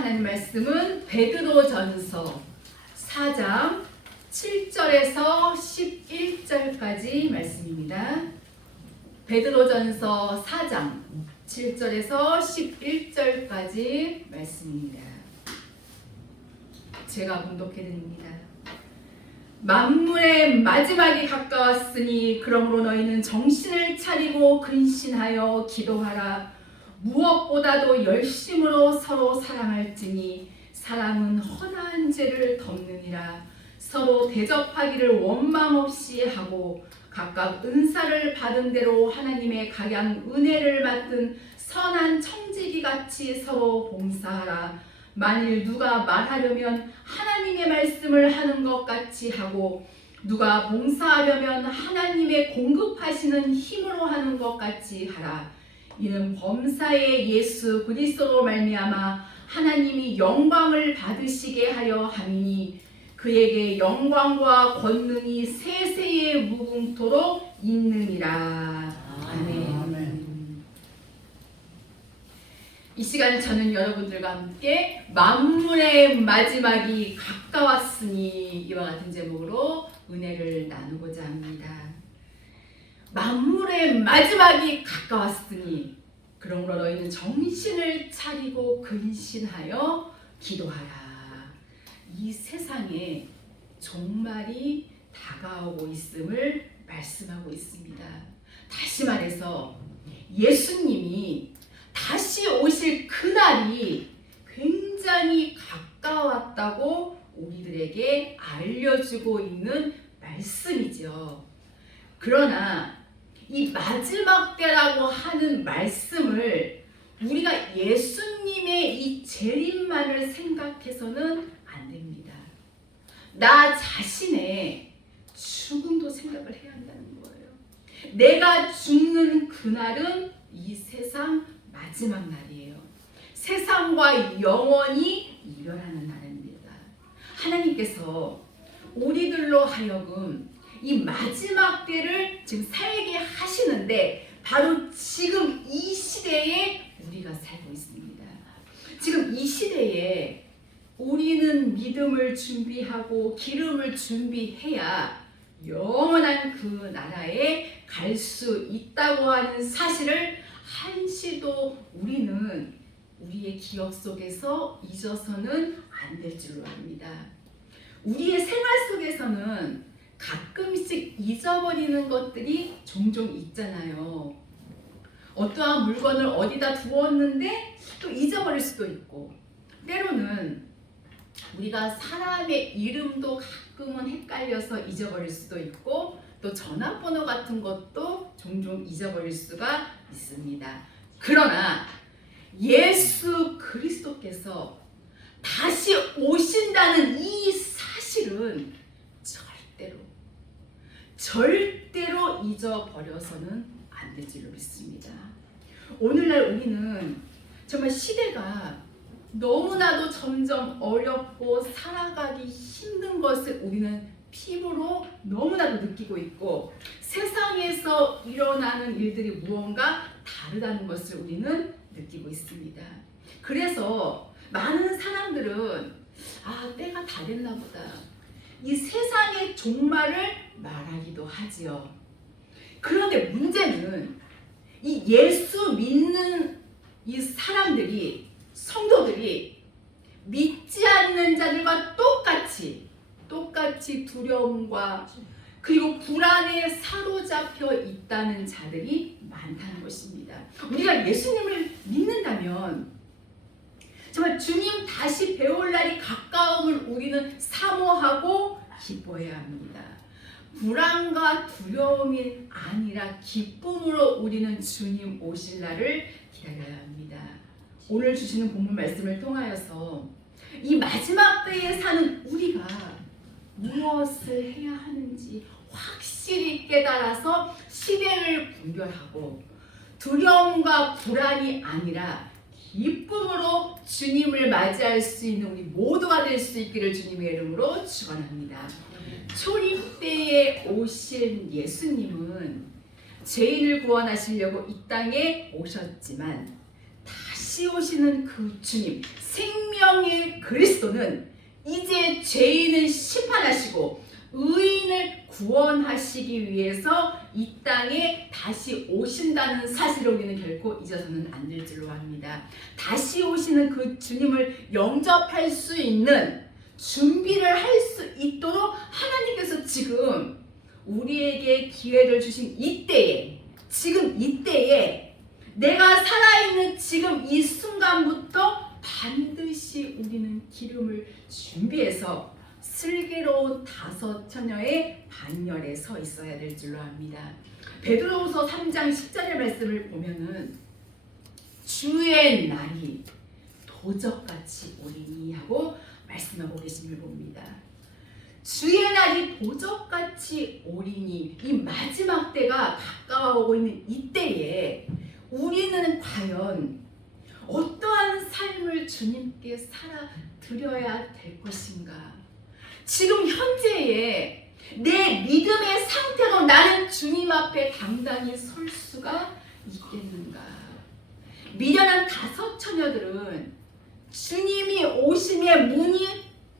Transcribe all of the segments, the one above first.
하나님 말씀은 베드로전서 4장 7절에서 11절까지 말씀입니다. 베드로전서 4장 7절에서 11절까지 말씀입니다. 제가 봉독해 드립니다. 만물의 마지막이 가까웠으니 그러므로 너희는 정신을 차리고 근신하여 기도하라. 무엇보다도 열심으로 서로 사랑할지니 사랑은 허다한 죄를 덮느니라. 서로 대접하기를 원망 없이 하고 각각 은사를 받은 대로 하나님의 각양 은혜를 맡은 선한 청지기 같이 서로 봉사하라. 만일 누가 말하려면 하나님의 말씀을 하는 것 같이 하고 누가 봉사하려면 하나님의 공급하시는 힘으로 하는 것 같이 하라. 이는 범사의 예수 그리스도로 말미암아 하나님이 영광을 받으시게 하려 함이니 그에게 영광과 권능이 세세에 무궁토록 있느니라. 아멘. 이 시간 저는 여러분들과 함께 만물의 마지막이 가까웠으니 이와 같은 제목으로 은혜를 나누고자 합니다. 만물의 마지막이 가까웠으니 그러므로 너희는 정신을 차리고 근신하여 기도하라. 이 세상에 종말이 다가오고 있음을 말씀하고 있습니다. 다시 말해서 예수님이 다시 오실 그날이 굉장히 가까웠다고 우리들에게 알려주고 있는 말씀이죠. 그러나 이 마지막 때라고 하는 말씀을 우리가 예수님의 이 재림만을 생각해서는 안 됩니다. 나 자신의 죽음도 생각을 해야 한다는 거예요. 내가 죽는 그날은 이 세상 마지막 날이에요. 세상과 영원히 이별하는 날입니다. 하나님께서 우리들로 하여금 이 마지막 때를 지금 살게 하시는데 바로 지금 이 시대에 우리가 살고 있습니다. 지금 이 시대에 우리는 믿음을 준비하고 기름을 준비해야 영원한 그 나라에 갈 수 있다고 하는 사실을 한시도 우리는 우리의 기억 속에서 잊어서는 안 될 줄로 압니다. 우리의 생활 속에서는 가끔씩 잊어버리는 것들이 종종 있잖아요. 어떠한 물건을 어디다 두었는데 또 잊어버릴 수도 있고, 때로는 우리가 사람의 이름도 가끔은 헷갈려서 잊어버릴 수도 있고, 또 전화번호 같은 것도 종종 잊어버릴 수가 있습니다. 그러나 예수 그리스도께서 다시 오신다는 이 사실은 절대로 잊어버려서는 안 될 줄로 믿습니다. 오늘날 우리는 정말 시대가 너무나도 점점 어렵고 살아가기 힘든 것을 우리는 피부로 너무나도 느끼고 있고, 세상에서 일어나는 일들이 무언가 다르다는 것을 우리는 느끼고 있습니다. 그래서 많은 사람들은 때가 다 됐나 보다, 이 세상의 종말을 말하기도 하지요. 그런데 문제는 이 예수 믿는 이 사람들이, 성도들이 믿지 않는 자들과 똑같이 두려움과 그리고 불안에 사로잡혀 있다는 자들이 많다는 것입니다. 우리가 예수님을 믿는다면 정말 주님 다시 배울 날이 가까움을 우리는 사모하고 기뻐해야 합니다. 불안과 두려움이 아니라 기쁨으로 우리는 주님 오실 날을 기다려야 합니다. 오늘 주시는 본문 말씀을 통하여서 이 마지막 때에 사는 우리가 무엇을 해야 하는지 확실히 깨달아서 시대를 분별하고 두려움과 불안이 아니라 기쁨으로 주님을 맞이할 수 있는 우리 모두가 될 수 있기를 주님의 이름으로 축원합니다. 초림 때에 오신 예수님은 죄인을 구원하시려고 이 땅에 오셨지만 다시 다시 오시는 그 주님, 생명의 그리스도는 이제 죄인을 심판하시고 의인을 구원하시기 위해서 이 땅에 다시 오신다는 사실을 우리는 결코 잊어서는 안 될 줄로 압니다. 다시 오시는 그 주님을 영접할 수 있는 준비를 할 수 있도록 하나님께서 지금 우리에게 기회를 주신 이때에, 지금 이때에 내가 살아있는 지금 이 순간부터 반드시 우리는 기름을 준비해서 슬기로운 5 처녀의 반열에 서 있어야 될 줄로 압니다. 베드로후서 3장 10절의 말씀을 보면은 주의 날이 도적같이 오리니 하고 말씀하고 계심을 봅니다. 주의 날이 도적같이 오리니, 이 마지막 때가 가까워오고 있는 이때에 우리는 과연 어떠한 삶을 주님께 살아드려야 될 것인가? 지금 현재의 내 믿음의 상태로 나는 주님 앞에 당당히 설 수가 있겠는가? 미련한 5 처녀들은 주님이 오심의 문이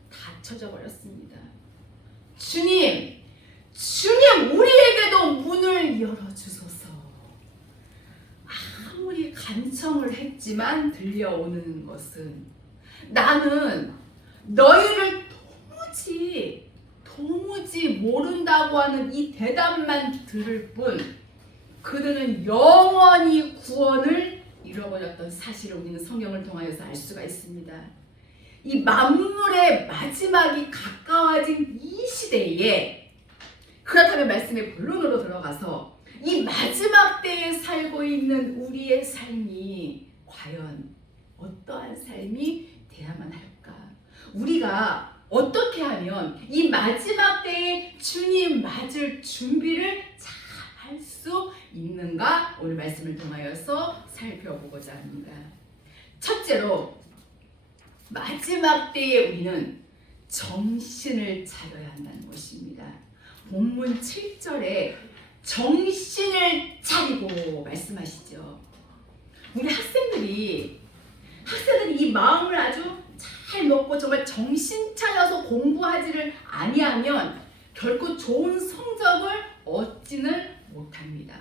닫혀져 버렸습니다. 주님, 우리에게도 문을 열어주소서. 아무리 간청을 했지만 들려오는 것은 나는 너희를 도무지 모른다고 하는 이 대답만 들을 뿐 그들은 영원히 구원을 잃어버렸던 사실을 우리는 성경을 통하여서 알 수가 있습니다. 이 만물의 마지막이 가까워진 이 시대에, 그렇다면 말씀의 본론으로 들어가서 이 마지막 때에 살고 있는 우리의 삶이 과연 어떠한 삶이 돼야만 할까? 우리가 어떻게 하면 이 마지막 때에 주님 맞을 준비를 잘 할 수 있는가? 오늘 말씀을 통하여서 살펴보고자 합니다. 첫째로, 마지막 때에 우리는 정신을 차려야 한다는 것입니다. 본문 7절에 정신을 차리고 말씀하시죠. 우리 학생들이 이 마음을 아주 잘 먹고 정말 정신 차려서 공부하지를 아니하면 결코 좋은 성적을 얻지는 못합니다.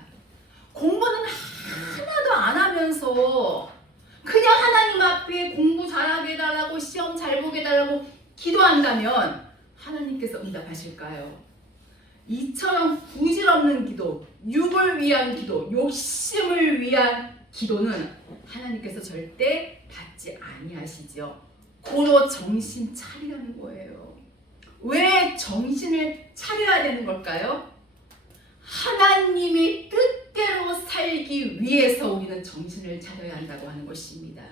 공부는 하나도 안 하면서 그냥 하나님 앞에 공부 잘하게 해달라고, 시험 잘 보게 해달라고 기도한다면 하나님께서 응답하실까요? 이처럼 부질없는 기도, 육을 위한 기도, 욕심을 위한 기도는 하나님께서 절대 받지 아니하시죠. 고로 정신 차리라는 거예요. 왜 정신을 차려야 되는 걸까요? 하나님이 뜻대로 살기 위해서 우리는 정신을 차려야 한다고 하는 것입니다.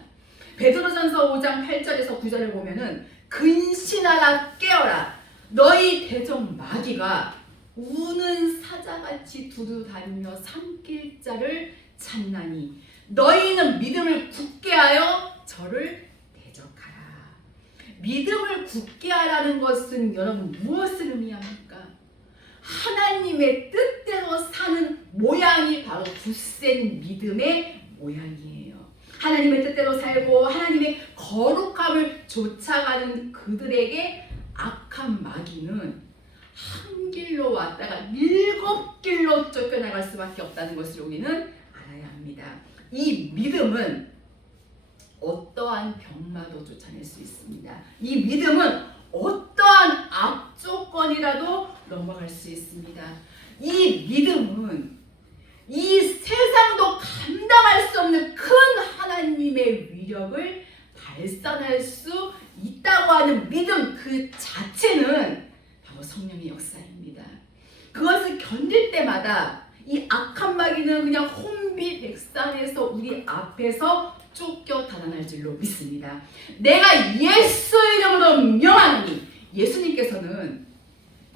베드로전서 5장 8절에서 9절을 보면은 근신하라 깨어라 너희 대적 마귀가 우는 사자같이 두루다니며 삼킬 자를 찾나니 너희는 믿음을 굳게 하여 저를 대적하라. 믿음을 굳게 하라는 것은 여러분 무엇을 의미합니까? 하나님의 뜻대로 사는 모양이 바로 굳센 믿음의 모양이에요. 하나님의 뜻대로 살고 하나님의 거룩함을 쫓아가는 그들에게 악한 마귀는 한 길로 왔다가 7길로 쫓겨나갈 수밖에 없다는 것을 우리는 알아야 합니다. 이 믿음은 어떠한 병마도 쫓아낼 수 있습니다. 이 믿음은 어떠한 악조건이라도 넘어갈 수 있습니다. 이 믿음은 이 세상도 감당할 수 없는 큰 하나님의 위력을 발산할 수 있다고 하는 믿음 그 자체는 바로 성령의 역사입니다. 그것을 견딜 때마다 이 악한 마귀는 그냥 혼비백산해서 우리 앞에서 쫓겨 달아날 줄로 믿습니다. 내가 예수 이름으로 명하노니, 예수님께서는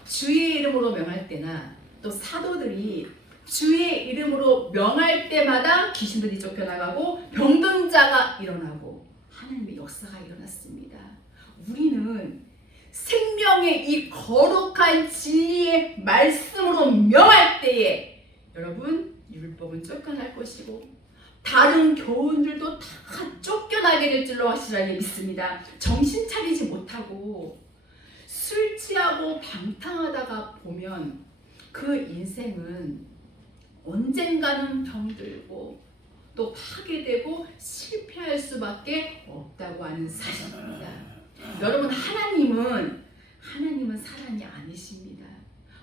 주의 이름으로 명할 때나 또 사도들이 주의 이름으로 명할 때마다 귀신들이 쫓겨나가고 병든 자가 일어나고 하나님의 역사가 일어났습니다. 우리는 생명의 이 거룩한 진리의 말씀으로 명할 때에 여러분 율법은 쫓겨날 것이고 다른 교훈들도 다 쫓겨나게 될 줄로 확실하게 믿습니다. 정신 차리지 못하고 술 취하고 방탕하다가 보면 그 인생은 언젠가는 병들고 또 파괴되고 실패할 수밖에 없다고 하는 사실입니다. 여러분, 하나님은 사람이 아니십니다.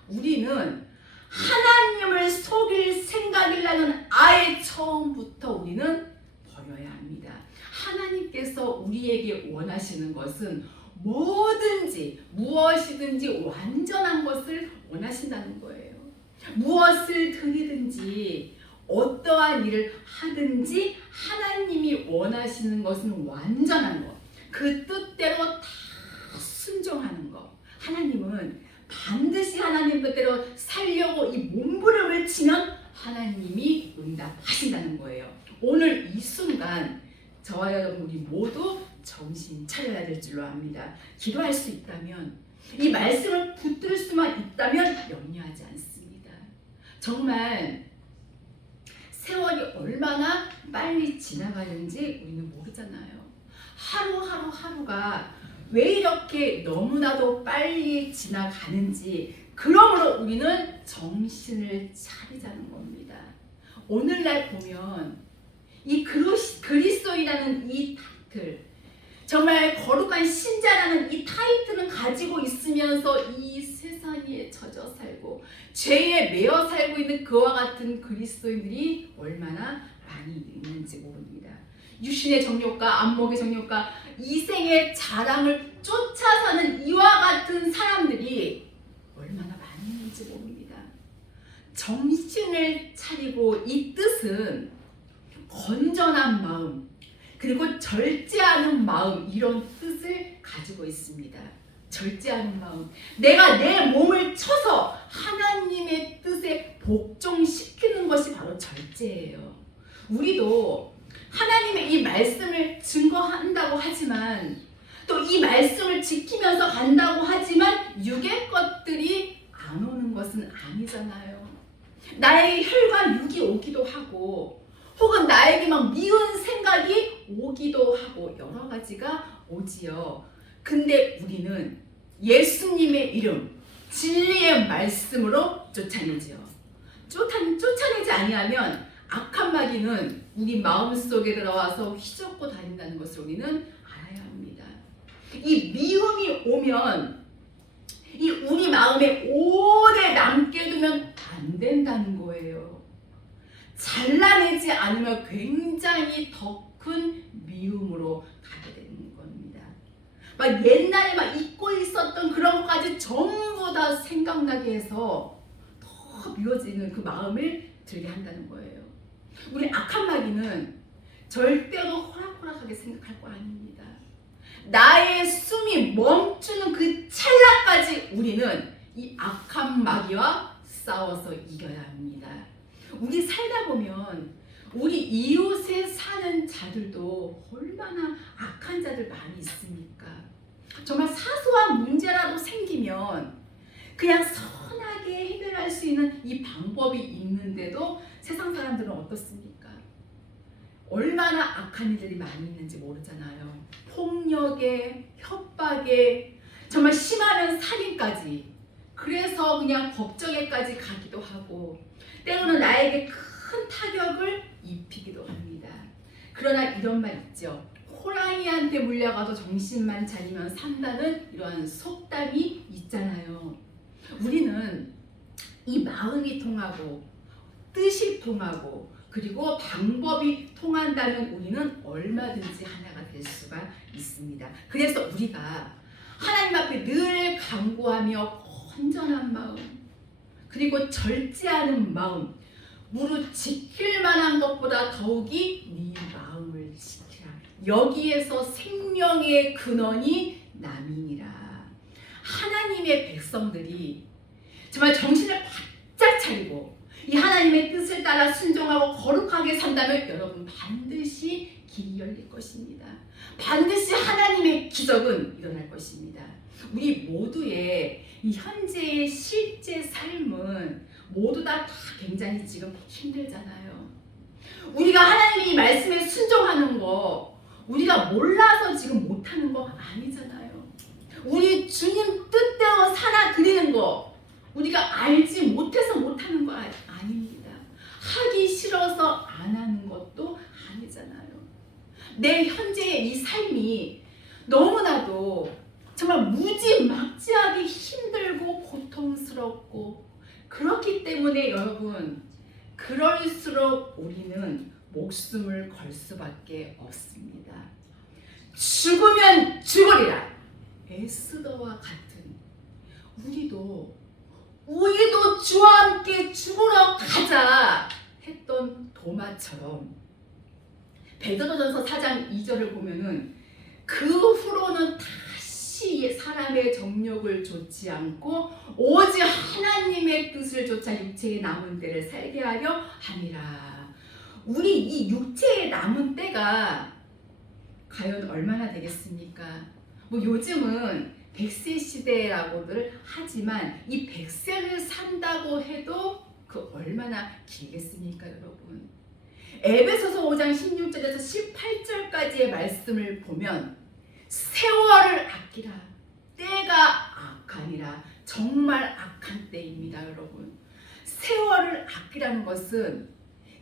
우리는 하나님을 속일 생각이라는 아예 처음부터 우리는 버려야 합니다. 하나님께서 우리에게 원하시는 것은 뭐든지 무엇이든지 완전한 것을 원하신다는 거예요. 무엇을 드리든지 어떠한 일을 하든지 하나님이 원하시는 것은 완전한 것, 그 뜻대로 다 순종하는 것. 하나님은 반드시 하나님 뜻대로 살려고 이 몸부림을 치면 하나님이 응답하신다는 거예요. 오늘 이 순간 저와 여러분 우리 모두 정신 차려야 될 줄로 압니다. 기도할 수 있다면, 이 말씀을 붙들 수만 있다면 염려하지 않습니다. 정말 세월이 얼마나 빨리 지나가는지 우리는 모르잖아요. 하루가 왜 이렇게 너무나도 빨리 지나가는지, 그러므로 우리는 정신을 차리자는 겁니다. 오늘날 보면 이 그리스도인이라는 이 타이틀, 정말 거룩한 신자라는 이 타이틀은 가지고 있으면서 이 세상에 젖어 살고 죄에 매여 살고 있는 그와 같은 그리스도인들이 얼마나 많이 있는지 모릅니다. 유신의 정욕과 안목의 정욕과 이생의 자랑을 쫓아 사는 이와 같은 사람들이 얼마나 많이 있는지 모릅니다. 정신을 차리고, 이 뜻은 건전한 마음 그리고 절제하는 마음, 이런 뜻을 가지고 있습니다. 절제하는 마음, 내가 내 몸을 쳐서 하나님의 뜻에 복종시키는 것이 바로 절제예요. 우리도 하나님의 이 말씀을 증거한다고 하지만, 또 이 말씀을 지키면서 간다고 하지만 육의 것들이 안 오는 것은 아니잖아요. 나의 혈과 육이 오기도 하고, 혹은 나에게 막 미운 생각이 오기도 하고, 여러 가지가 오지요. 근데 우리는 예수님의 이름, 진리의 말씀으로 쫓아내지요. 쫓아내지 아니하면 악한 마귀는 우리 마음속에 들어와서 휘젓고 다닌다는 것을 우리는 알아야 합니다. 이 미움이 오면 이 우리 마음에 오래 남게 두면 안 된다는 거예요. 잘라내지 않으면 굉장히 더 큰 미움으로 가게 되는 겁니다. 막 옛날에 막 잊고 있었던 그런 것까지 전부 다 생각나게 해서 더 미워지는 그 마음을 들게 한다는 거예요. 우리 악한 마귀는 절대로 호락호락하게 생각할 거 아닙니다. 나의 숨이 멈추는 그 찰나까지 우리는 이 악한 마귀와 싸워서 이겨야 합니다. 우리 살다 보면 우리 이웃에 사는 자들도 얼마나 악한 자들 많이 있습니까? 정말 사소한 문제라도 생기면 그냥 선하게 해결할 수 있는 이 방법이 있는데도 세상 사람들은 어떻습니까? 얼마나 악한 일들이 많이 있는지 모르잖아요. 폭력에, 협박에, 정말 심하면 살인까지. 그래서 그냥 법정에까지 가기도 하고, 때로는 나에게 큰 타격을 입히기도 합니다. 그러나 이런 말 있죠. 호랑이한테 물려가도 정신만 차리면 산다는 이러한 속담이 있잖아요. 우리는 이 마음이 통하고 뜻이 통하고 그리고 방법이 통한다면 우리는 얼마든지 하나가 될 수가 있습니다. 그래서 우리가 하나님 앞에 늘 간구하며 건전한 마음 그리고 절제하는 마음, 무릇 지킬 만한 것보다 더욱이 네 마음을 지키라. 여기에서 생명의 근원이 남이니라. 하나님의 백성들이 정말 정신을 바짝 차리고 이 하나님의 뜻을 따라 순종하고 거룩하게 산다면 여러분 반드시 길이 열릴 것입니다. 반드시 하나님의 기적은 일어날 것입니다. 우리 모두의 이 현재의 실제 삶은 모두 다 굉장히 지금 힘들잖아요. 우리가 하나님이 말씀에 순종하는 거 우리가 몰라서 지금 못하는 거 아니잖아요. 우리 주님 뜻대로 살아드리는 거 우리가 알지 못해서 못하는 거 아닙니다. 하기 싫어서 안 하는 것도 아니잖아요. 내 현재의 이 삶이 너무나도 정말 무지막지하게 힘들고 고통스럽고 그렇기 때문에 여러분 그럴수록 우리는 목숨을 걸 수밖에 없습니다. 죽으면 죽으리라. 에스더와 같은 우리도 주와 함께 죽으러 가자 했던 도마처럼 베드로전서 4장 2절을 보면은 그 후로는 다시 사람의 정욕을 좇지 않고 오직 하나님의 뜻을 좇아 육체의 남은 때를 살게 하려 함이라. 우리 이 육체의 남은 때가 과연 얼마나 되겠습니까? 뭐 요즘은 100세 시대라고들 하지만 이 100세를 산다고 해도 그 얼마나 길겠습니까, 여러분? 에베소서 5장 16절에서 18절까지의 말씀을 보면 세월을 아끼라. 때가 악하니라. 정말 악한 때입니다, 여러분. 세월을 아끼라는 것은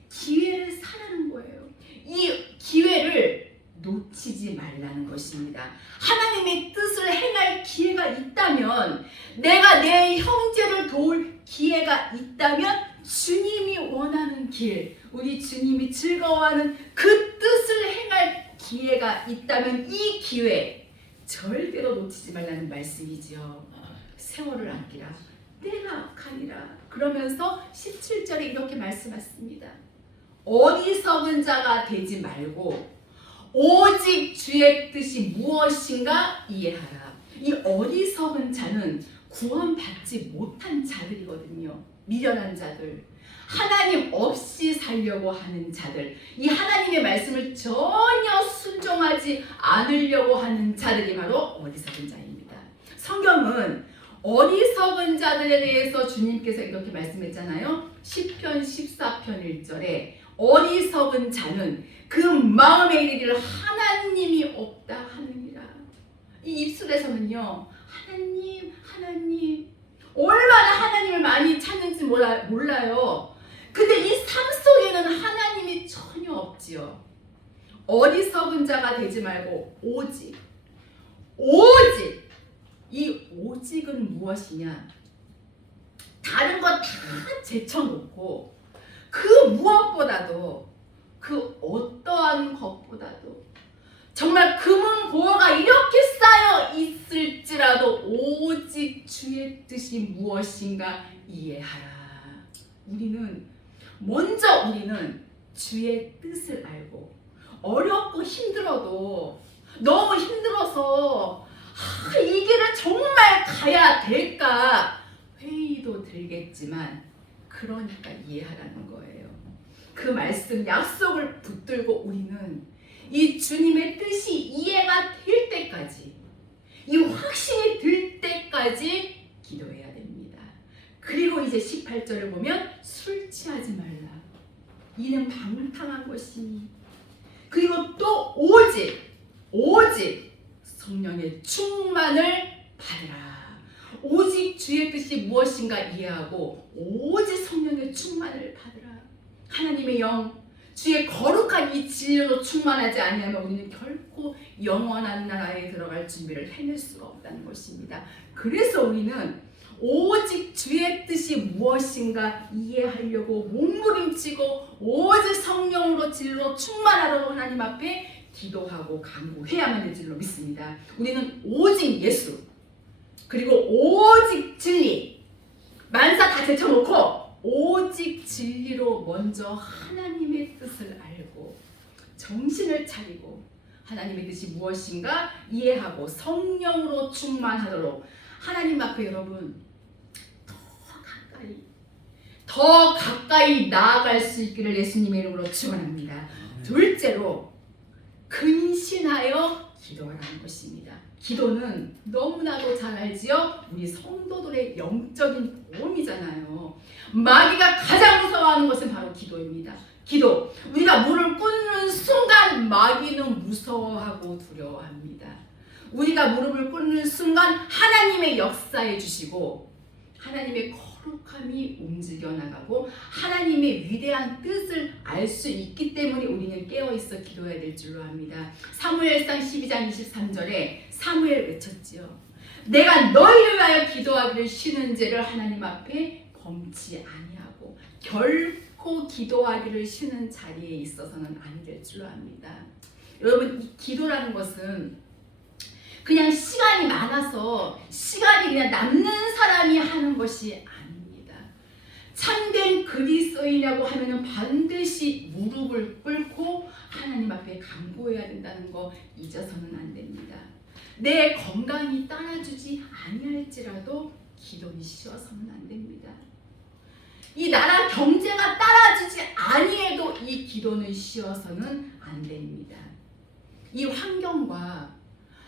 기회를 사라는 거예요. 이 기회를 놓치지 말라는 것입니다. 하나님의 뜻을 행할 기회가 있다면, 내가 내 형제를 도울 기회가 있다면 주님이 원하는 길, 우리 주님이 즐거워하는 그 뜻을 행할 기회가 있다면 이 기회 절대로 놓치지 말라는 말씀이지요. 세월을 아끼라. 때가 악하니라. 그러면서 17절에 이렇게 말씀하십니다. 어리석은 자가 되지 말고 오직 주의 뜻이 무엇인가 이해하라. 이 어리석은 자는 구원받지 못한 자들이거든요. 미련한 자들, 하나님 없이 살려고 하는 자들, 이 하나님의 말씀을 전혀 순종하지 않으려고 하는 자들이 바로 어리석은 자입니다. 성경은 어리석은 자들에 대해서 주님께서 이렇게 말씀했잖아요. 시편 14편 1절에 어리석은 자는 그 마음에 이르기를 하나님이 없다 하느니라. 이 입술에서는요, 하나님, 하나님, 얼마나 하나님을 많이 찾는지 몰라요. 근데 이 삶 속에는 하나님이 전혀 없지요. 어리석은 자가 되지 말고 오직, 이 오직은 무엇이냐? 다른 거 다 제쳐놓고 그 무엇보다도, 그 어떠한 것보다도 정말 금은 보화가 이렇게 쌓여 있을지라도 오직 주의 뜻이 무엇인가 이해하라. 먼저 우리는 주의 뜻을 알고, 어렵고 힘들어도, 너무 힘들어서 이 길을 정말 가야 될까 회의도 들겠지만 그러니까 이해하라는 거예요. 그 말씀 약속을 붙들고 우리는 이 주님의 뜻이 이해가 될 때까지, 이 확신이 들 때까지 기도해야 됩니다. 그리고 이제 18절을 보면 술 취하지 말라. 이는 방탕한 것이니. 그리고 또 오직 성령의 충만을 받으라. 오직 주의 뜻이 무엇인가 이해하고 오직 성령의 충만을 받으라. 하나님의 영, 주의 거룩한 이 진리로 충만하지 아니하면 우리는 결코 영원한 나라에 들어갈 준비를 해낼 수가 없다는 것입니다. 그래서 우리는 오직 주의 뜻이 무엇인가 이해하려고 몸부림치고 오직 성령으로 진리로 충만하도록 하나님 앞에 기도하고 간구해야만 될 줄로 믿습니다. 우리는 오직 예수, 그리고 오직 진리, 만사 다 제쳐놓고 오직 진리로 먼저 하나님의 뜻을 알고 정신을 차리고 하나님의 뜻이 무엇인가 이해하고 성령으로 충만하도록 하나님 앞에 여러분 더 가까이 나아갈 수 있기를 예수님의 이름으로 축원합니다. 둘째로 근신하여 기도하라는 것입니다. 기도는 너무나도 잘 알지요. 우리 성도들의 영적인 보험이잖아요. 마귀가 가장 무서워하는 것은 바로 기도입니다. 기도. 우리가 물을 끓는 순간 마귀는 무서워하고 두려워합니다. 우리가 무릎을 꿇는 순간 하나님의 역사해 주시고 하나님의 거룩함이 움직여 나가고 하나님의 위대한 뜻을 알 수 있기 때문에 우리는 깨어있어 기도해야 될 줄로 압니다. 사무엘상 12장 23절에 사무엘 외쳤지요. 내가 너희를 위하여 기도하기를 쉬는 죄를 하나님 앞에 범치 아니하고 결코 기도하기를 쉬는 자리에 있어서는 안 될 줄로 압니다. 여러분, 이 기도라는 것은 그냥 시간이 많아서 시간이 그냥 남는 사람이 하는 것이 아닙니다. 참된 그리스도인이라고 하면은 반드시 무릎을 꿇고 하나님 앞에 간구해야 된다는 거 잊어서는 안 됩니다. 내 건강이 따라주지 아니할지라도 기도는 쉬어서는 안 됩니다. 이 나라 경제가 따라주지 아니해도 이 기도는 쉬어서는 안 됩니다. 이 환경과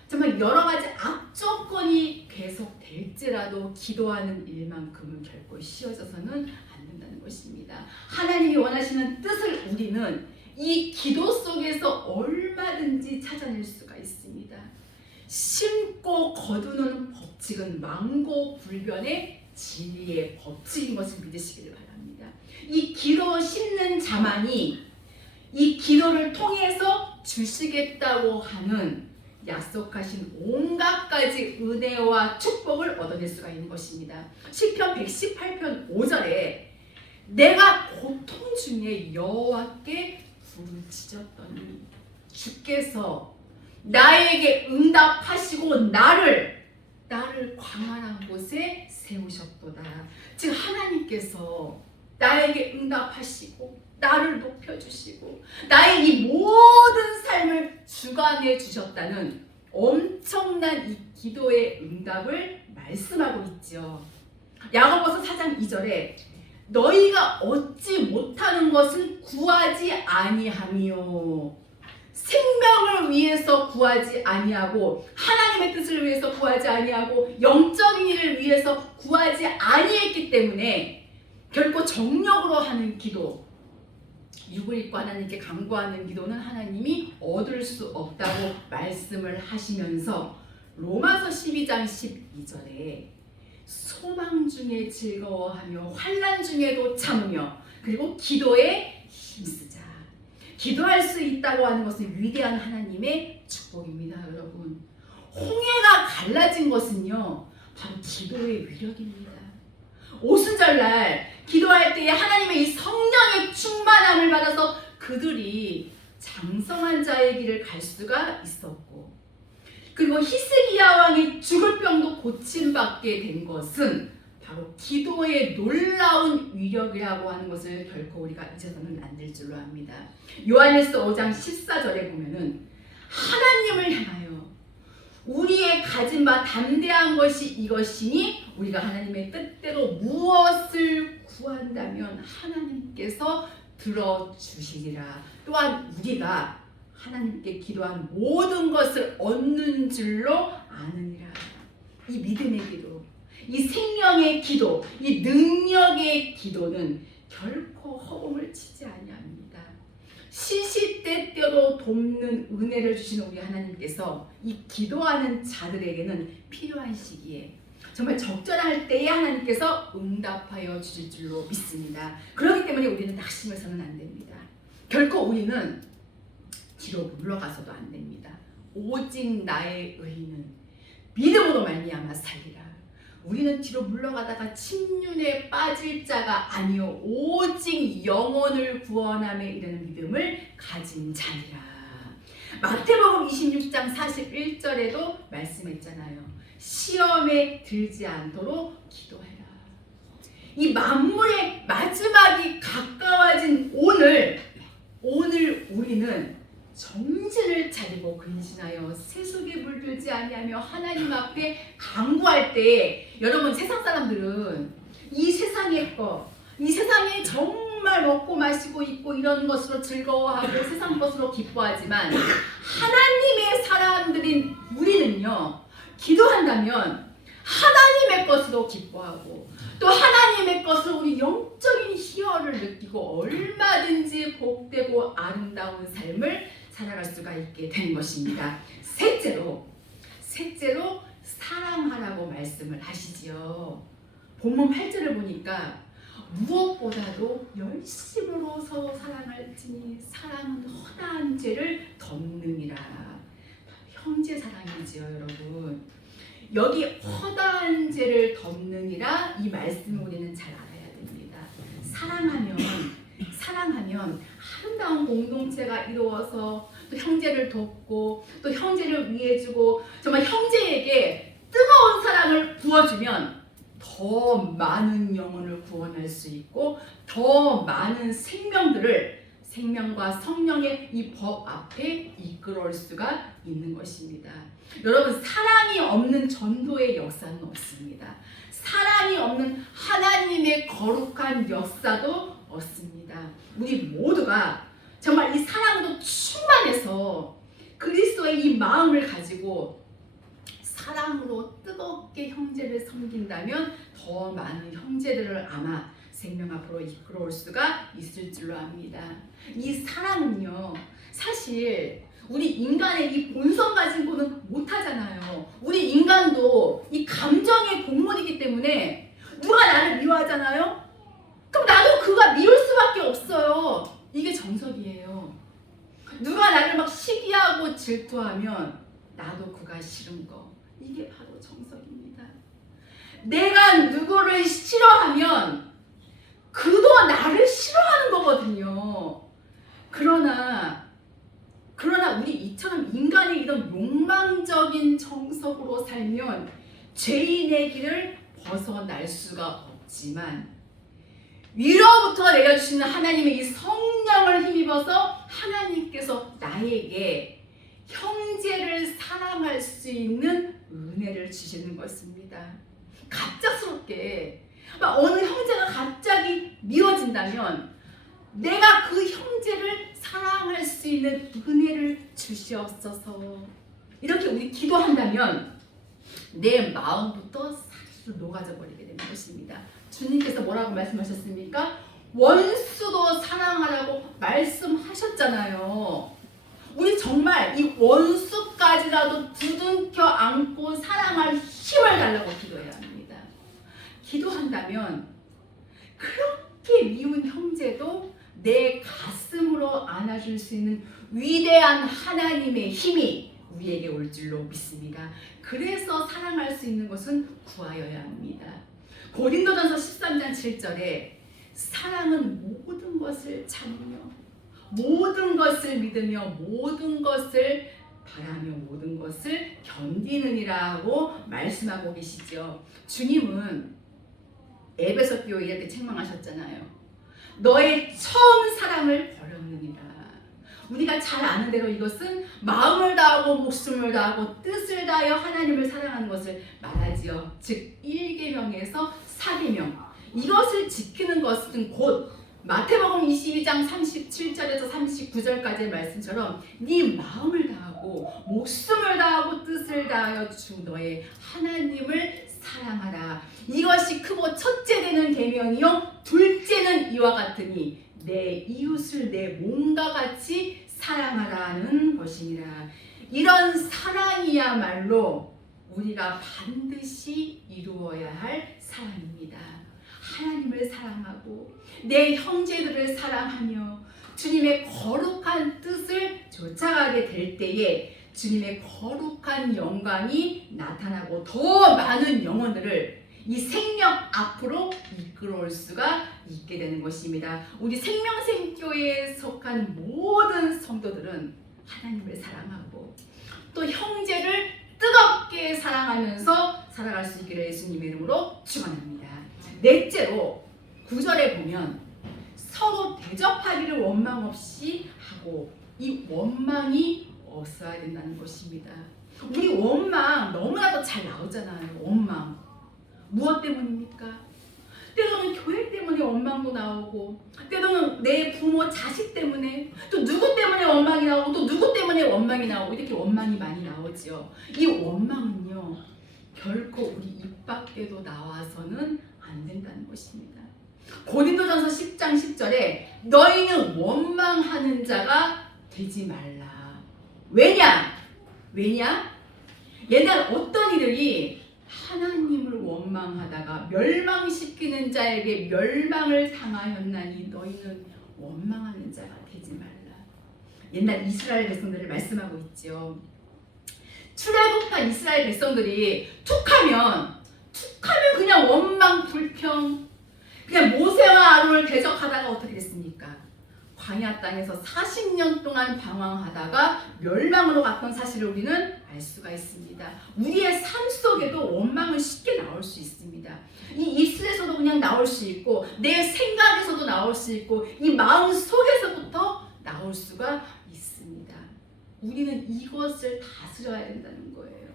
정말 여러 가지 악조건이 계속될지라도 기도하는 일만큼은 결코 쉬어져서는 안 된다는 것입니다. 하나님이 원하시는 뜻을 우리는 이 기도 속에서 얼마든지 찾아낼 수가 있습니다. 심고 거두는 법칙은 만고불변의 진리의 법칙인 것을 믿으시기를 바랍니다. 이 기도 심는 자만이 이 기도를 통해서 주시겠다고 하는 약속하신 온갖 가지 은혜와 축복을 얻어낼 수가 있는 것입니다. 시편 118편 5절에 내가 고통 중에 여호와께 부르짖었더니 주께서 나에게 응답하시고 나를 광활한 곳에 세우셨도다. 즉 하나님께서 나에게 응답하시고 나를 높여주시고 나의 이 모든 삶을 주관해 주셨다는 엄청난 이 기도의 응답을 말씀하고 있죠. 야고보서 4장 2절에 너희가 얻지 못하는 것은 구하지 아니하며 생명을 위해서 구하지 아니하고 하나님의 뜻을 위해서 구하지 아니하고 영적인 일을 위해서 구하지 아니했기 때문에 결코 정력으로 하는 기도, 육을 입고 하나님께 간구하는 기도는 하나님이 얻을 수 없다고 말씀을 하시면서 로마서 12장 12절에 소망 중에 즐거워하며 환난 중에도 참으며 그리고 기도에 힘쓰자. 기도할 수 있다고 하는 것은 위대한 하나님의 축복입니다. 여러분, 홍해가 갈라진 것은요 바로 기도의 위력입니다. 오순절날 기도할 때에 하나님의 이 성령의 충만함을 받아서 그들이 장성한 자의 길을 갈 수가 있었고, 그리고 히스기야 왕이 죽을 병도 고침받게 된 것은 바로 기도의 놀라운 위력이라고 하는 것을 결코 우리가 잊어서는 안 될 줄로 압니다. 요한일서 5장 14절에 보면은 하나님을 향하여 우리의 가진 바 담대한 것이 이것이니 우리가 하나님의 뜻대로 무엇을 구한다면 하나님께서 들어주시리라. 또한 우리가 하나님께 기도한 모든 것을 얻는 줄로 아느니라. 이 믿음의 기도, 이 생명의 기도, 이 능력의 기도는 결코 허공을 치지 아니합니다. 시시때때로 돕는 은혜를 주시는 우리 하나님께서 이 기도하는 자들에게는 필요한 시기에 정말 적절할 때에 하나님께서 응답하여 주실 줄로 믿습니다. 그렇기 때문에 우리는 낙심해서는 안 됩니다. 결코 우리는 뒤로 물러가서도 안 됩니다. 오직 나의 의인은 믿음으로 말미암아 살리라. 우리는 뒤로 물러가다가 침륜에 빠질 자가 아니요 오직 영혼을 구원함에 이르는 믿음을 가진 자니라. 마태복음 26장 41절에도 말씀했잖아요. 시험에 들지 않도록 기도해라. 이 만물의 마지막이 가까워진 오늘 우리는 정신을 차리고 근신하여 세속에 물들지 아니하며 하나님 앞에 간구할 때, 여러분 세상 사람들은 이 세상의 것, 이 세상에 정말 먹고 마시고 입고 이런 것으로 즐거워하고 세상 것으로 기뻐하지만 하나님의 사람들인 우리는요 기도한다면 하나님의 것으로 기뻐하고 또 하나님의 것을 우리 영적인 희열을 느끼고 얼마든지 복되고 아름다운 삶을 살아갈 수가 있게 되는 것입니다. 셋째로 사랑하라고 말씀을 하시지요. 본문 8절을 보니까 무엇보다도 열심으로서 사랑할지니 사랑은 허다한 죄를 덮느니라. 형제 사랑이지요, 여러분. 여기 허다한 죄를 덮느니라 이 말씀을 우리는 잘 알아야 됩니다. 사랑하면 아름다운 공동체가 이루어서 또 형제를 돕고 또 형제를 위해주고 정말 형제에게 뜨거운 사랑을 부어주면 더 많은 영혼을 구원할 수 있고 더 많은 생명과 성령의 이 법 앞에 이끌어올 수가 있는 것입니다. 여러분, 사랑이 없는 전도의 역사는 없습니다. 사랑이 없는 하나님의 거룩한 역사도 없습니다. 우리 모두가 정말 이 사랑으로 충만해서 그리스도의 이 마음을 가지고 사랑으로 뜨겁게 형제를 섬긴다면 더 많은 형제들을 아마 생명 앞으로 이끌어올 수가 있을 줄로 압니다. 이 사랑은요, 사실 우리 인간의 이 본성 가지고는 못하잖아요. 우리 인간도 이 감정의 동물이기 때문에 누가 나를 미워하잖아요? 그럼 나도 그가 미울 수밖에 없어요. 이게 정석이에요. 누가 나를 막 시기하고 질투하면 나도 그가 싫은 거. 이게 바로 정석입니다. 내가 누구를 싫어하면 그도 나를 싫어하는 거거든요. 그러나 우리 이처럼 인간의 이런 욕망적인 정석으로 살면 죄인의 길을 벗어날 수가 없지만 위로부터 내려주시는 하나님의 이 성령을 힘입어서 하나님께서 나에게 형제를 사랑할 수 있는 은혜를 주시는 것입니다. 갑작스럽게 어느 형제가 갑자기 미워진다면 내가 그 형제를 사랑할 수 있는 은혜를 주시옵소서. 이렇게 우리 기도한다면 내 마음부터 사르르 녹아져 버리게 되는 것입니다. 주님께서 뭐라고 말씀하셨습니까? 원수도 사랑하라고 말씀하셨잖아요. 우리 정말 이 원수까지라도 부둥켜 안고 사랑할 힘을 달라고 기도해야 합니다. 기도한다면 그렇게 미운 형제도 내 가슴으로 안아줄 수 있는 위대한 하나님의 힘이 우리에게 올 줄로 믿습니다. 그래서 사랑할 수 있는 것은 구하여야 합니다. 고린도전서 13장 7절에 사랑은 모든 것을 참으며 모든 것을 믿으며 모든 것을 바라며 모든 것을 견디느니라 고 말씀하고 계시죠. 주님은 에베소 교회 이렇게 책망하셨잖아요. 너의 처음 사랑을 버렸느니라. 우리가 잘 아는 대로 이것은 마음을 다하고 목숨을 다하고 뜻을 다하여 하나님을 사랑하는 것을 말하지요. 즉 1계명에서 4계명. 이것을 지키는 것은 곧 마태복음 22장 37절에서 39절까지의 말씀처럼 네 마음을 다하고 목숨을 다하고 뜻을 다하여 주 너의 하나님을 사랑하라. 이것이 크고 첫째 되는 계명이요 둘째는 이와 같으니 내 이웃을 내 몸과 같이 사랑하라는 것이니라. 이런 사랑이야말로 우리가 반드시 이루어야 할 사랑입니다. 하나님을 사랑하고 내 형제들을 사랑하며 주님의 거룩한 뜻을 쫓아가게 될 때에 주님의 거룩한 영광이 나타나고 더 많은 영혼들을 이 생명 앞으로 이끌어올 수가 있게 되는 것입니다. 우리 생명생교회에 속한 모든 성도들은 하나님을 사랑하고 또 형제를 뜨겁게 사랑하면서 살아갈 수 있기를 예수님의 이름으로 축원합니다. 넷째로 9절에 보면 서로 대접하기를 원망 없이 하고 이 원망이 없어야 된다는 것입니다. 우리 원망 너무나도 잘 나오잖아요. 원망. 무엇 때문입니까? 때로는 교회 때문에 원망도 나오고 때로는 내 부모 자식 때문에 또 누구 때문에 원망이 나오고 또 누구 때문에 원망이 나오고 이렇게 원망이 많이 나오죠. 이 원망은요 결코 우리 입 밖에도 나와서는 안 된다는 것입니다. 고린도전서 10장 10절에 너희는 원망하는 자가 되지 말라. 왜냐? 옛날 어떤 이들이 하나님을 원망하다가 멸망시키는 자에게 멸망을 당하였나니 너희는 원망하는 자가 되지 말라. 옛날 이스라엘 백성들을 말씀하고 있죠. 출애굽한 이스라엘 백성들이 툭하면 그냥 원망 불평, 그냥 모세와 아론을 대적하다가 어떻게 됐습니까? 광야 땅에서 40년 동안 방황하다가 멸망으로 갔던 사실을 우리는 알 수가 있습니다. 우리의 삶 속에도 원망은 쉽게 나올 수 있습니다. 이 입술에서도 그냥 나올 수 있고 내 생각에서도 나올 수 있고 이 마음 속에서부터 나올 수가 있습니다. 우리는 이것을 다스려야 된다는 거예요.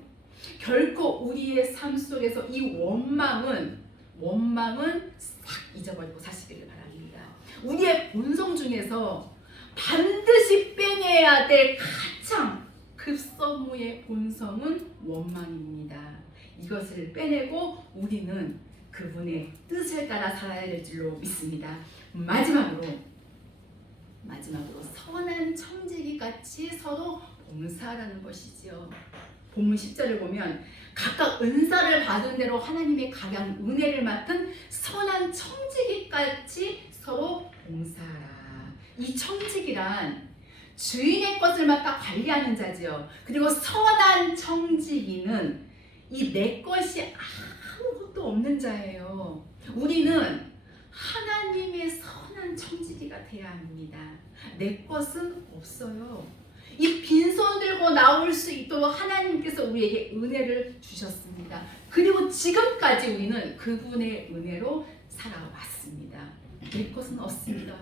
결코 우리의 삶 속에서 이 원망은 싹 잊어버리고 사시기를 바랍니다. 우리의 본성 중에서 반드시 빼내야 될 가장 급선무의 본성은 원망입니다. 이것을 빼내고 우리는 그분의 뜻을 따라 살아야 될 줄로 믿습니다. 마지막으로 선한 청지기 같이 서로 봉사하라는 것이지요. 본문 10절을 보면 각각 은사를 받은 대로 하나님의 각양 은혜를 맡은 선한 청지기같이 서로 봉사하라. 이 청지기란 주인의 것을 맡아 관리하는 자지요. 그리고 선한 청지기는 이 내 것이 아무것도 없는 자예요. 우리는 하나님의 선한 청지기가 돼야 합니다. 내 것은 없어요. 이 빈손 들고 나올 수 있도록 하나님께서 우리에게 은혜를 주셨습니다. 그리고 지금까지 우리는 그분의 은혜로 살아왔습니다. 내 것은 없습니다.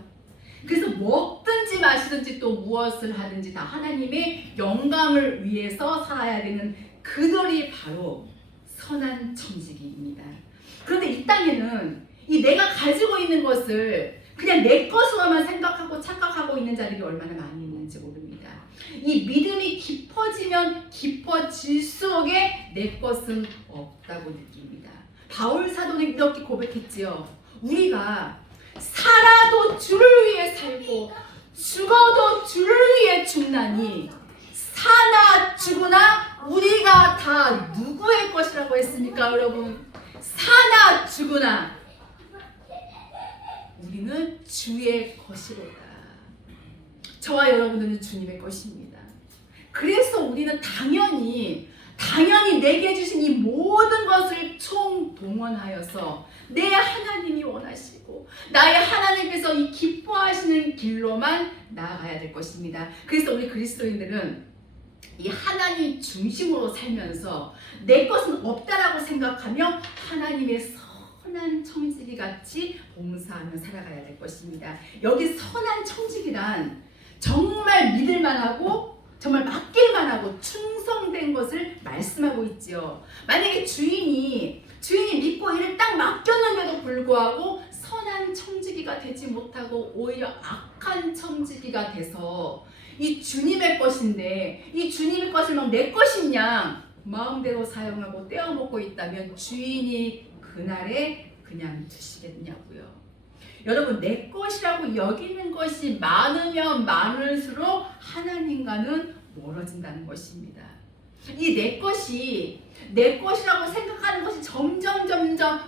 그래서 먹든지 마시든지 또 무엇을 하든지 다 하나님의 영광을 위해서 살아야 되는 그들이 바로 선한 청지기입니다. 그런데 이 땅에는 이 내가 가지고 있는 것을 그냥 내 것으로만 생각하고 착각하고 있는 자들이 얼마나 많이 있는지 모릅니다. 이 믿음이 깊어지면 깊어질수록에 내 것은 없다고 느낍니다. 바울 사도는 이렇게 고백했지요. 우리가 살아도 주를 위해 살고 죽어도 주를 위해 죽나니 사나 죽으나 우리가 다 누구의 것이라고 했습니까, 여러분? 사나 죽으나 우리는 주의 것이로다. 저와 여러분들은 주님의 것입니다. 그래서 우리는 당연히 내게 주신 이 모든 것을 총동원하여서 내 하나님이 원하시고 나의 하나님께서 이 기뻐하시는 길로만 나아가야 될 것입니다. 그래서 우리 그리스도인들은 이 하나님 중심으로 살면서 내 것은 없다라고 생각하며 하나님의 선한 청지기 같이 봉사하며 살아가야 될 것입니다. 여기 선한 청지기란 정말 믿을만하고 정말 맡길만하고 충성된 것을 말씀하고 있지요. 만약에 주인이 믿고 이를 딱 맡겼는데도 불구하고 선한 청지기가 되지 못하고 오히려 악한 청지기가 돼서 이 주님의 것인데 이 주님의 것을 막 내 것이냐 마음대로 사용하고 떼어먹고 있다면 주인이 그날에 그냥 두시겠냐고요. 여러분, 내 것이라고 여기는 것이 많으면 많을수록 하나님과는 멀어진다는 것입니다. 이 내 것이 내 것이라고 생각하는 것이 점점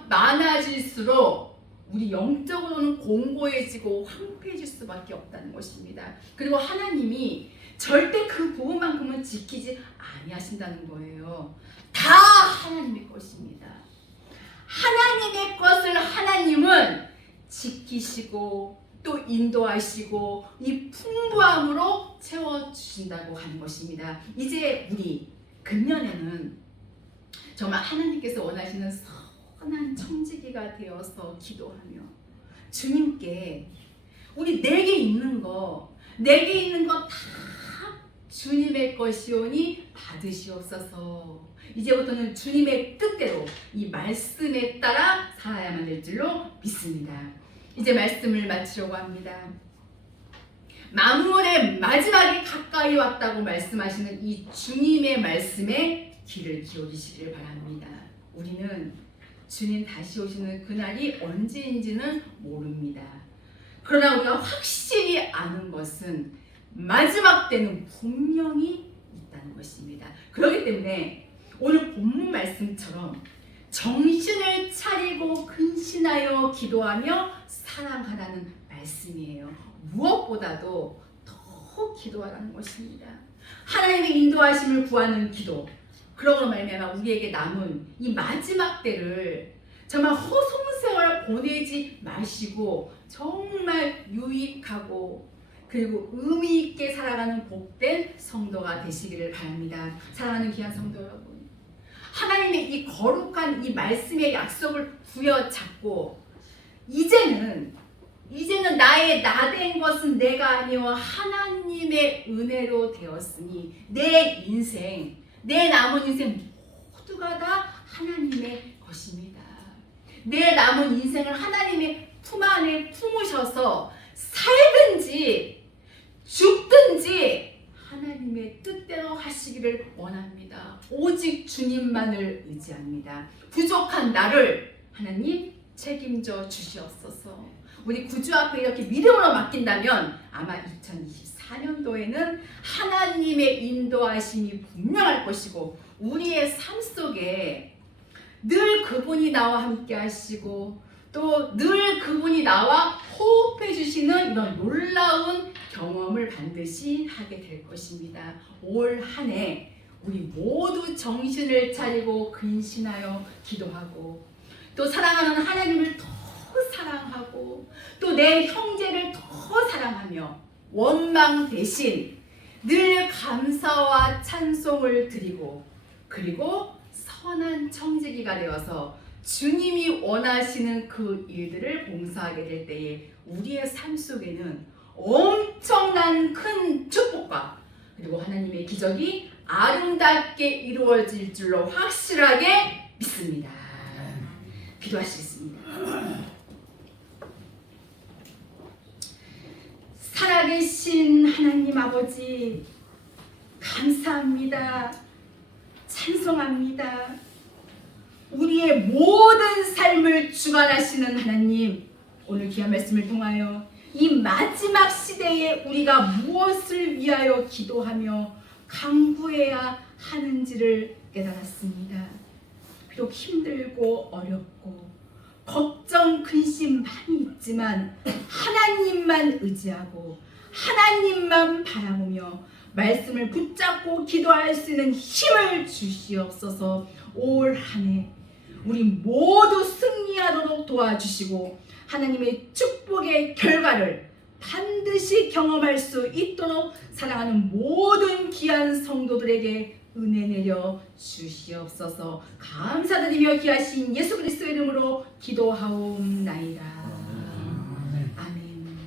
많아질수록 우리 영적으로는 공고해지고 황폐해질 수밖에 없다는 것입니다. 그리고 하나님이 절대 그 부분만큼은 지키지 아니하신다는 거예요. 다 하나님의 것입니다. 하나님의 것을 하나님은 지키시고 또 인도하시고 이 풍부함으로 채워주신다고 하는 것입니다. 이제 우리 금년에는 정말 하나님께서 원하시는 선한 청지기가 되어서 기도하며 주님께 우리 내게 있는 거 다 주님의 것이오니 받으시옵소서. 이제부터는 주님의 뜻대로 이 말씀에 따라 살아야만 될 줄로 믿습니다. 이제 말씀을 마치려고 합니다. 만물의 마지막이 가까이 왔다고 말씀하시는 이 주님의 말씀에 귀를 기울이시길 바랍니다. 우리는 주님 다시 오시는 그날이 언제인지는 모릅니다. 그러나 우리가 확실히 아는 것은 마지막 때는 분명히 있다는 것입니다. 그렇기 때문에 오늘 본문 말씀처럼 정신을 차리고 근신하여 기도하며 사랑하라는 말씀이에요. 무엇보다도 더 기도하라는 것입니다. 하나님의 인도하심을 구하는 기도. 그러므로 말미암아 우리에게 남은 이 마지막 때를 정말 허송세월 보내지 마시고 정말 유익하고 그리고 의미 있게 살아가는 복된 성도가 되시기를 바랍니다. 사랑하는 귀한 성도 여러분, 하나님의 이 거룩한 이 말씀의 약속을 부여잡고 이제는 나의 나된 것은 내가 아니요 하나님의 은혜로 되었으니 내 인생, 내 남은 인생 모두가 다 하나님의 것입니다. 내 남은 인생을 하나님의 품 안에 품으셔서 살든지 죽든지 하나님의 뜻대로 하시기를 원합니다. 오직 주님만을 의지합니다. 부족한 나를 하나님 책임져 주시옵소서. 우리 구주 앞에 이렇게 믿음으로 맡긴다면 아마 2024년도에는 하나님의 인도하심이 분명할 것이고 우리의 삶 속에 늘 그분이 나와 함께 하시고 또 늘 그분이 나와 호흡해 주시는 이런 놀라운 경험을 반드시 하게 될 것입니다. 올 한 해 우리 모두 정신을 차리고 근신하여 기도하고 또 사랑하는 하나님을 더 사랑하고 또 내 형제를 더 사랑하며 원망 대신 늘 감사와 찬송을 드리고 그리고 선한 청지기가 되어서 주님이 원하시는 그 일들을 봉사하게 될 때에 우리의 삶 속에는 엄청난 큰 축복과 그리고 하나님의 기적이 아름답게 이루어질 줄로 확실하게 믿습니다. 기도하시겠습니다. 살아계신 하나님 아버지 감사합니다. 찬송합니다. 우리의 모든 삶을 주관하시는 하나님, 오늘 귀한 말씀을 통하여 이 마지막 시대에 우리가 무엇을 위하여 기도하며 간구해야 하는지를 깨달았습니다. 비록 힘들고 어렵고 걱정, 근심 많이 있지만 하나님만 의지하고 하나님만 바라보며 말씀을 붙잡고 기도할 수 있는 힘을 주시옵소서. 올 한 해 우리 모두 승리하도록 도와주시고 하나님의 축복의 결과를 반드시 경험할 수 있도록 사랑하는 모든 귀한 성도들에게 은혜 내려 주시옵소서. 감사드리며 귀하신 예수 그리스도의 이름으로 기도하옵나이다. 아멘.